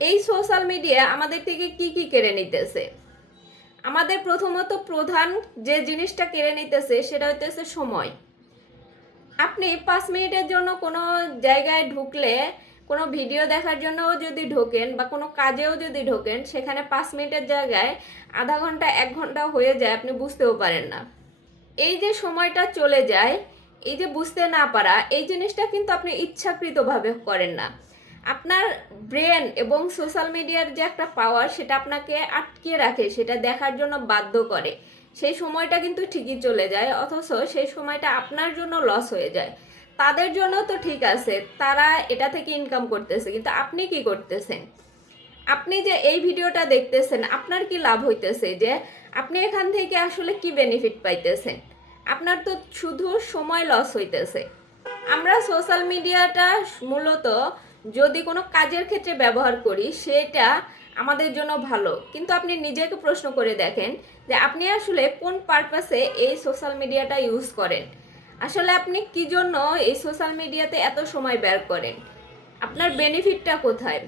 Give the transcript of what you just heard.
এই social media আমাদের থেকে কি কি কেড়ে নিতেছে? আমাদের প্রথমত প্রধান যে জিনিসটা কেড়ে নিতেছে সেটা হইতেছে সময়। আপনি 5 মিনিটের জন্য কোনো জায়গায় ঢুকলে, কোনো ভিডিও দেখার জন্যও যদি ঢোকেন বা কোনো কাজেও যদি ঢোকেন, সেখানে 5 মিনিটের জায়গায় আধা ঘন্টা 1 ঘন্টা হয়ে যায়, আপনি বুঝতেও পারেন না। এই যে সময়টা চলে যায়, এই যে বুঝতে না পারা, এই জিনিসটা কিন্তু আপনি ইচ্ছাকৃতভাবে করেন না। আপনার ব্রেন এবং সোশ্যাল মিডিয়ার যে একটা পাওয়ার, সেটা আপনাকে আটকে রাখে, সেটা দেখার জন্য বাধ্য করে। সেই সময়টা কিন্তু ঠিকই চলে যায়, অথচ সেই সময়টা আপনার জন্য লস হয়ে যায়। তাদের জন্য তো ঠিক আছে, তারা এটা থেকে ইনকাম করতেছে, কিন্তু আপনি কি করতেছেন? আপনি যে এই ভিডিওটা দেখতেছেন, আপনার কি লাভ হইতেছে? যে আপনি এখান থেকে আসলে কি বেনিফিট পাইতেছেন? আপনার তো শুধু সময় লস হইতেছে। আমরা সোশ্যাল মিডিয়াটা মূলত যদি কোনো কাজের ক্ষেত্রে ব্যবহার করি, সেটা আমাদের জন্য ভালো, কিন্তু আপনি নিজেকে প্রশ্ন করে দেখেন যে আপনি আসলে কোন পারপাসে এই সোশ্যাল মিডিয়াটা ইউজ করেন। আসলে আপনি কি জন্য এই সোশ্যাল মিডিয়াতে এত সময় ব্যয় করেন? আপনার বেনিফিটটা কোথায়?